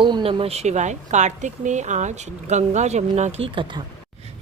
ओम नमः शिवाय। कार्तिक में आज गंगा जमुना की कथा।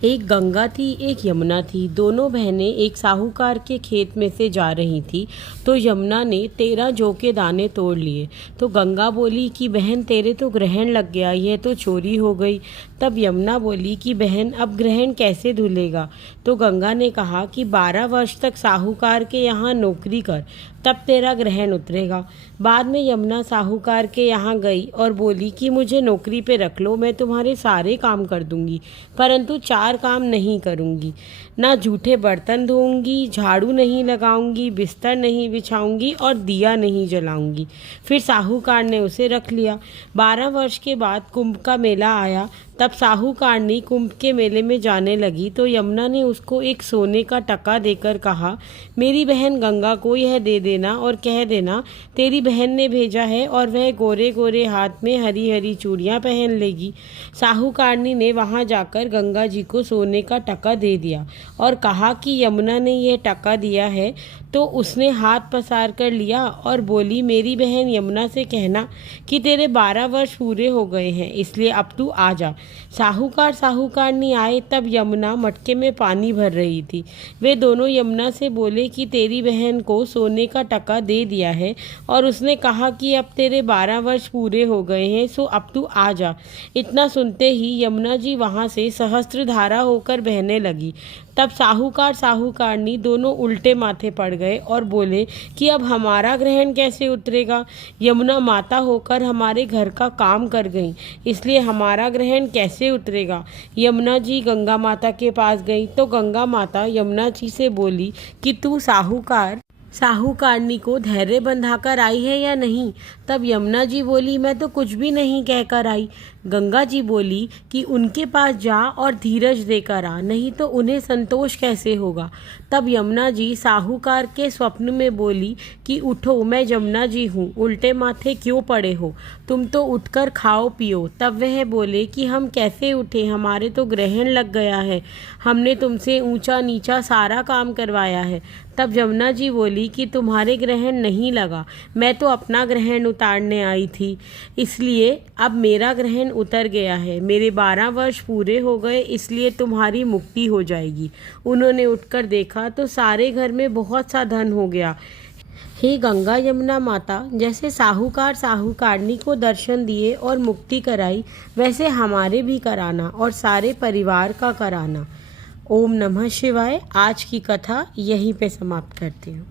एक गंगा थी, एक यमुना थी। दोनों बहनें एक साहूकार के खेत में से जा रही थी तो यमुना ने 13 जौ के दाने तोड़ लिए। तो गंगा बोली कि बहन तेरे तो ग्रहण लग गया, यह तो चोरी हो गई। तब यमुना बोली कि बहन अब ग्रहण कैसे धुलेगा। तो गंगा ने कहा कि 12 वर्ष तक साहूकार के यहाँ नौकरी कर, तब तेरा ग्रहण उतरेगा। बाद में यमुना साहूकार के यहाँ गई और बोली कि मुझे नौकरी पे रख लो, मैं तुम्हारे सारे काम कर दूंगी, परंतु 4 काम नहीं करूंगी। ना झूठे बर्तन धोऊंगी, झाड़ू नहीं लगाऊंगी, बिस्तर नहीं बिछाऊंगी और दिया नहीं जलाऊंगी। फिर साहूकार ने उसे रख लिया। 12 वर्ष के बाद कुंभ का मेला आया। तब साहूकारनी कुंभ के मेले में जाने लगी तो यमुना ने उसको एक सोने का टका देकर कहा, मेरी बहन गंगा को यह दे देना और कह देना तेरी बहन ने भेजा है और वह गोरे गोरे हाथ में हरी हरी चूड़ियाँ पहन लेगी। साहूकारनी ने वहाँ जाकर गंगा जी को सोने का टका दे दिया और कहा कि यमुना ने यह टका दिया है। तो उसने हाथ पसार कर लिया और बोली, मेरी बहन यमुना से कहना कि तेरे 12 वर्ष पूरे हो गए हैं, इसलिए अब तू आ जा। साहूकारनी आए तब यमुना मटके में पानी भर रही थी। वे दोनों यमुना से बोले कि तेरी बहन को सोने का टका दे दिया है और उसने कहा कि अब तेरे 12 वर्ष पूरे हो गए हैं, सो अब तू आ जा। इतना सुनते ही यमुना जी वहाँ से सहस्त्रधारा होकर बहने लगी। तब साहूकारनी दोनों उल्टे माथे पड़ गए और बोले कि अब हमारा ग्रहण कैसे उतरेगा। यमुना माता होकर हमारे घर का काम कर गई, इसलिए हमारा ग्रहण कैसे उतरेगा। यमुना जी गंगा माता के पास गई तो गंगा माता यमुना जी से बोली कि तू साहूकारनी को धैर्य बंधाकर आई है या नहीं। तब यमुना जी बोली, मैं तो कुछ भी नहीं कहकर आई। गंगा जी बोली कि उनके पास जा और धीरज देकर आ, नहीं तो उन्हें संतोष कैसे होगा। तब यमुना जी साहूकार के स्वप्न में बोली कि उठो, मैं यमुना जी हूँ, उल्टे माथे क्यों पड़े हो, तुम तो उठकर खाओ पियो। तब वह बोले कि हम कैसे उठे, हमारे तो ग्रहण लग गया है, हमने तुमसे ऊंचा नीचा सारा काम करवाया है। तब यमुना जी बोली कि तुम्हारे ग्रहण नहीं लगा, मैं तो अपना ग्रहण उतारने आई थी, इसलिए अब मेरा ग्रहण उतर गया है। मेरे 12 वर्ष पूरे हो गए, इसलिए तुम्हारी मुक्ति हो जाएगी। उन्होंने उठकर देखा तो सारे घर में बहुत सा धन हो गया। हे गंगा यमुना माता, जैसे साहूकारनी को दर्शन दिए और मुक्ति कराई, वैसे हमारे भी कराना और सारे परिवार का कराना। ओम नमः शिवाय। आज की कथा यहीं पे समाप्त करती हूँ।